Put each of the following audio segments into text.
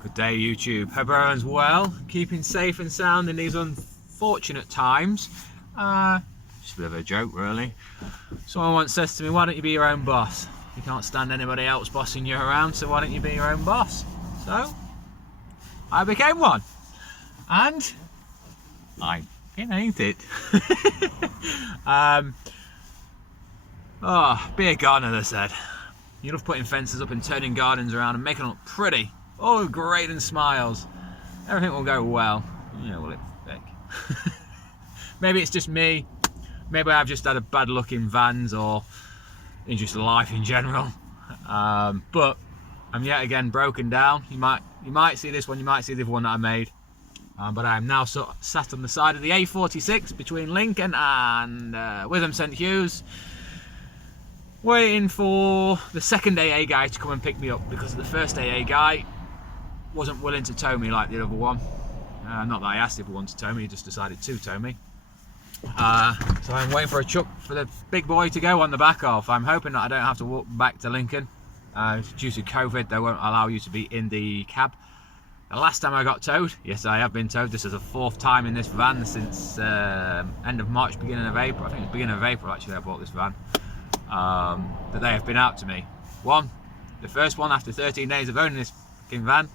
Good day, YouTube. Hope everyone's well, keeping safe and sound in these unfortunate times. Just a bit of a joke, really. Someone once says to me, why don't you be your own boss? You can't stand anybody else bossing you around, so why don't you be your own boss? So, I became one. And I ain't it. Be a gardener, they said. You love putting fences up and turning gardens around and making them look pretty. Oh, great, and smiles. Everything will go well. Yeah, will it, Vic? Maybe it's just me. Maybe I've just had a bad luck in vans or in just life in general. But I'm yet again broken down. You might see this one, you might see the other one that I made. But I am now sat on the side of the A46 between Lincoln and Witham St Hughes, waiting for the second AA guy to come and pick me up, because the first AA guy wasn't willing to tow me like the other one. Not that I asked everyone to tow me, he just decided to tow me. So I'm waiting for a truck for the big boy to go on the back of. I'm hoping that I don't have to walk back to Lincoln. Due to COVID, they won't allow you to be in the cab. The last time I got towed, yes, I have been towed. This is the fourth time in this van since end of March, beginning of April. I think it's beginning of April actually I bought this van. That they have been out to me. The first one after 13 days of owning this fucking van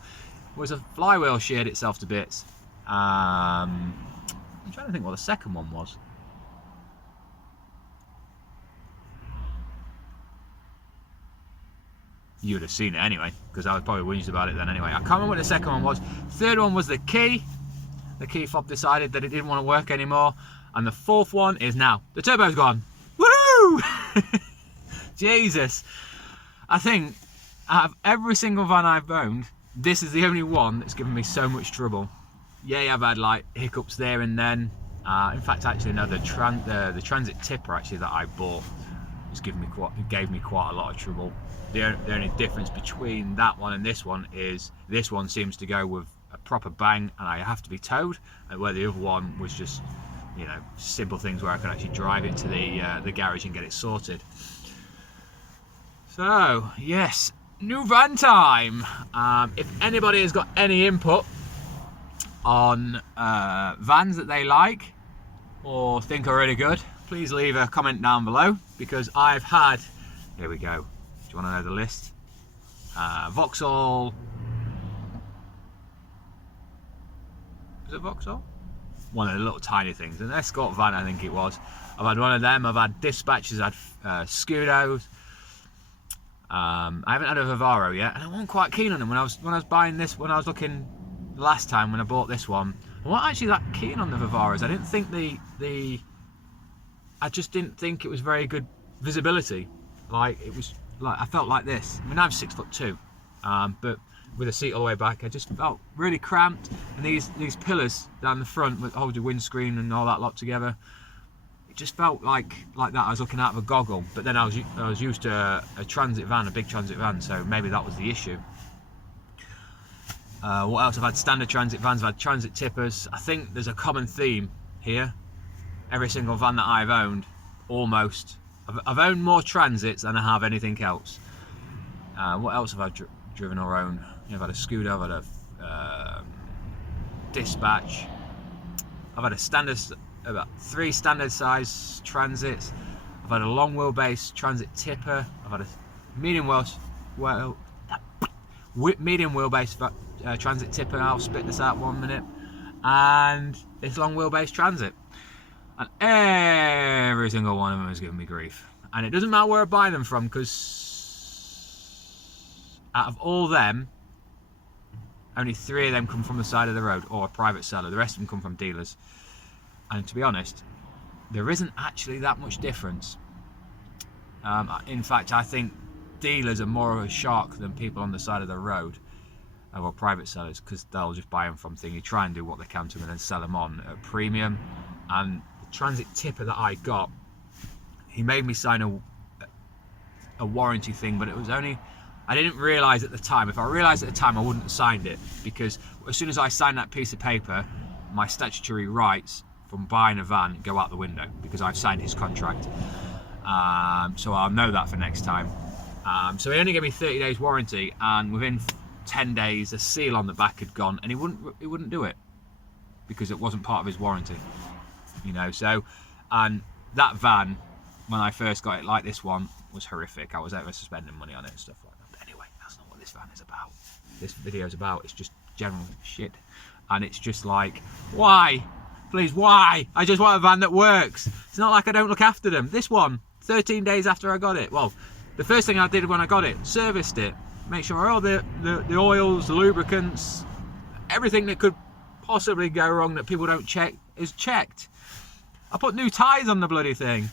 was a flywheel sheared itself to bits. I'm trying to think what the second one was. You would have seen it anyway, because I was probably whinged about it then anyway. I can't remember what the second one was. Third one was the key. The key fob decided that it didn't want to work anymore. And the fourth one is now. The turbo's gone. Woo! Jesus. I think out of every single van I've owned, this is the only one that's given me so much trouble. Yeah, I've had like hiccups there and then. In fact, actually, no, the transit tipper actually that I bought gave me quite a lot of trouble. The only difference between that one and this one is this one seems to go with a proper bang and I have to be towed, and where the other one was just, you know, simple things where I could actually drive it to the garage and get it sorted. So yes, new van time. If anybody has got any input on vans that they like or think are really good, please leave a comment down below, because I've had, here we go, do you want to know the list? Vauxhall, is it Vauxhall? One of the little tiny things, an Escort van I think it was. I've had one of them, I've had Dispatches, I've had Scudos. I haven't had a Vivaro yet, and I wasn't quite keen on them when I was buying this. When I was looking last time when I bought this one, I wasn't actually that keen on the Vivaros. I didn't think I just didn't think it was very good visibility. Like it was like I felt like this. I mean, I'm 6'2", but with a seat all the way back, I just felt really cramped. And these pillars down the front with hold your windscreen and all that lot together, it just felt like that I was looking out of a goggle. But then I was used to a transit van, a big transit van, so maybe that was the issue. What else? I've had standard transit vans, I've had transit tippers. I think there's a common theme here. Every single van that I've owned, almost, I've owned more transits than I have anything else. What else have I driven or owned? I've had a Scudo, I've had a Dispatch. I've had about 3 standard size transits. I've had a long wheelbase transit tipper. I've had a medium wheelbase transit tipper. I'll spit this out 1 minute. And this long wheelbase transit. And every single one of them has given me grief. And it doesn't matter where I buy them from, because out of all them, only 3 of them come from the side of the road or a private seller. The rest of them come from dealers. And to be honest, there isn't actually that much difference. In fact, I think dealers are more of a shark than people on the side of the road, or private sellers, because they'll just buy them from thingy, try and do what they can to them and then sell them on at premium. And the transit tipper that I got, he made me sign a warranty thing, but it was only, I didn't realise at the time. If I realised at the time, I wouldn't have signed it, because as soon as I signed that piece of paper, my statutory rights from buying a van go out the window, because I've signed his contract. So I'll know that for next time. So he only gave me 30 days warranty, and within 10 days, the seal on the back had gone, and he wouldn't do it because it wasn't part of his warranty, you know. So, and that van, when I first got it, like this one, was horrific. I was ever spending money on it and stuff like that. But anyway, that's not what this van is about. This video is about, it's just general shit, and it's just like, why? Please, why? I just want a van that works. It's not like I don't look after them. This one, 13 days after I got it. Well, the first thing I did when I got it, serviced it. Make sure all the oils, the lubricants, everything that could possibly go wrong that people don't check is checked. I put new tyres on the bloody thing.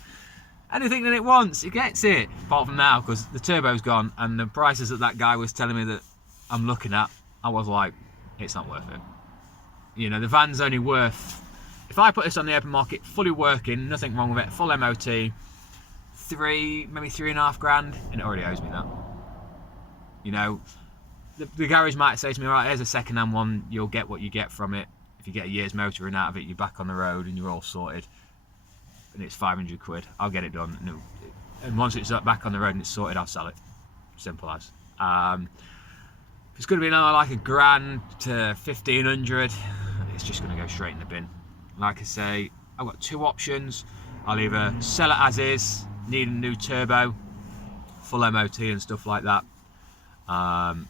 Anything that it wants, it gets it. Apart from now, because the turbo's gone, and the prices that guy was telling me that I'm looking at, I was like, it's not worth it. You know, the van's only worth, if I put this on the open market, fully working, nothing wrong with it, full MOT, maybe 3.5 grand, and it already owes me that. You know, the garage might say to me, right, here's a second-hand one, you'll get what you get from it. If you get a year's motoring out of it, you're back on the road and you're all sorted. And it's 500 quid. I'll get it done. And once it's back on the road and it's sorted, I'll sell it. Simple as. If it's going to be another like $1,000 to 1,500, it's just going to go straight in the bin. Like I say, I've got two options. I'll either sell it as is, need a new turbo, full MOT and stuff like that. And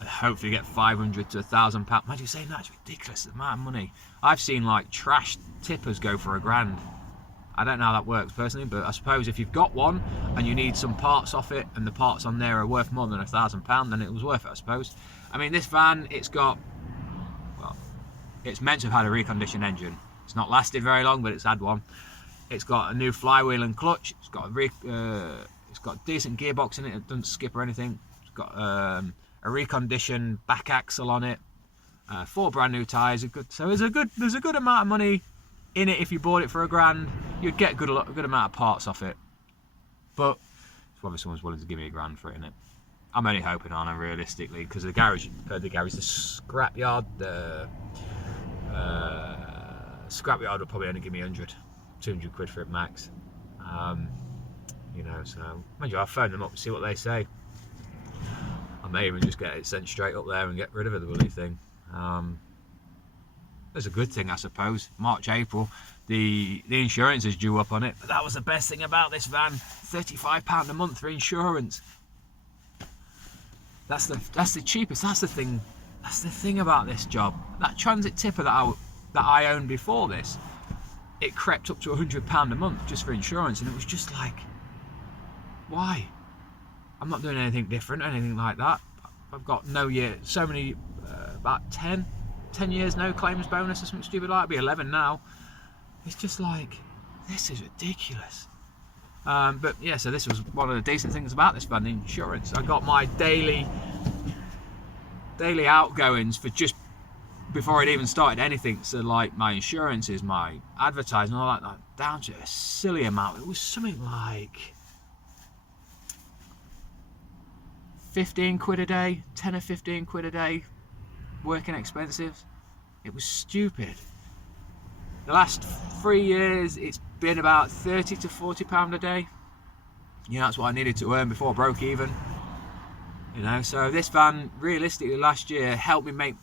hopefully get 500 to £1,000. Imagine saying that's ridiculous amount of money. I've seen like trash tippers go for $1,000. I don't know how that works personally, but I suppose if you've got one and you need some parts off it, and the parts on there are worth more than £1,000, then it was worth it, I suppose. I mean, this van, it's got, well, it's meant to have had a reconditioned engine. It's not lasted very long, but it's had one. It's got a new flywheel and clutch. It's got a decent gearbox in it. It doesn't skip or anything. It's got a reconditioned back axle on it. 4 brand new tyres. So there's a good amount of money in it. If you bought it for $1,000, you'd get a good amount of parts off it. But it's whether someone's willing to give me $1,000 for it, innit? I'm only hoping on it, realistically, because the scrapyard, scrapyard will probably only give me 200 quid for it max. You know, so mind you, I'll phone them up and see what they say. I may even just get it sent straight up there and get rid of it, the bloody thing. That's a good thing, I suppose. March, April, the insurance is due up on it. But that was the best thing about this van: £35 a month for insurance. That's the cheapest. That's the thing. That's the thing about this job. That transit tipper that I owned before this, it crept up to £100 a month just for insurance, and it was just like, why? I'm not doing anything different, anything like that. I've got no year, so many, about 10 years no claims bonus or something stupid like that. It'll be 11 now. It's just like, this is ridiculous. But yeah, so this was one of the decent things about this van, the insurance. I got my daily outgoings for just before I'd even started anything. So like my insurances, my advertising, all that, down to a silly amount. It was something like 15 quid a day, 10 or 15 quid a day working expenses. It was stupid. The last 3 years it's been about 30 to 40 pound a day. You know, that's what I needed to earn before I broke even. You know, so this van realistically last year helped me make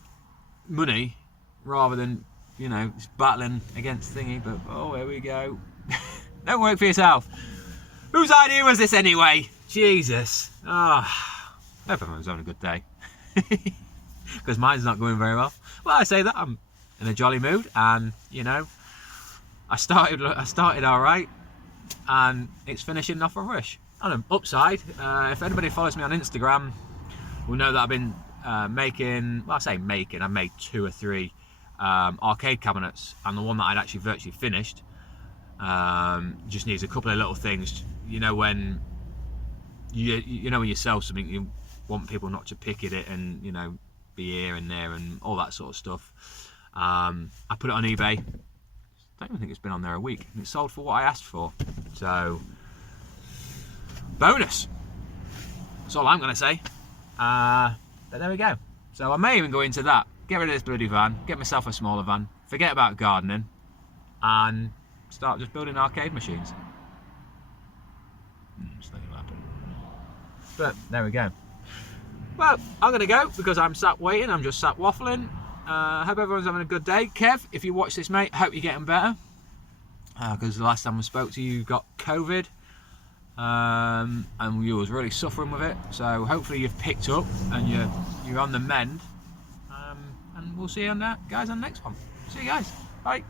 money rather than, you know, battling against thingy. But oh, here we go. Don't work for yourself. Whose idea was this anyway? Jesus. I hope everyone's having a good day. Because mine's not going very well. Well, I say that I'm in a jolly mood, and you know, I started all right, and it's finishing off a rush. On an upside, if anybody follows me on Instagram will know that I've been making. Well, I made 2 or 3 arcade cabinets, and the one that I'd actually virtually finished just needs a couple of little things. You know, when you know when you sell something, you want people not to pick at it and, you know, be here and there and all that sort of stuff. I put it on eBay. I don't even think it's been on there a week, and it sold for what I asked for. So bonus. That's all I'm gonna say. But there we go. So I may even go into that, get rid of this bloody van, get myself a smaller van, forget about gardening, and start just building arcade machines. But there we go. Well, I'm going to go because I'm sat waiting. I'm just sat waffling. Hope everyone's having a good day. Kev, if you watch this, mate, hope you're getting better. Because the last time I spoke to you, you got COVID. And you was really suffering with it. So hopefully you've picked up and you're on the mend. And we'll see you on that, guys, on the next one. See you guys. Bye.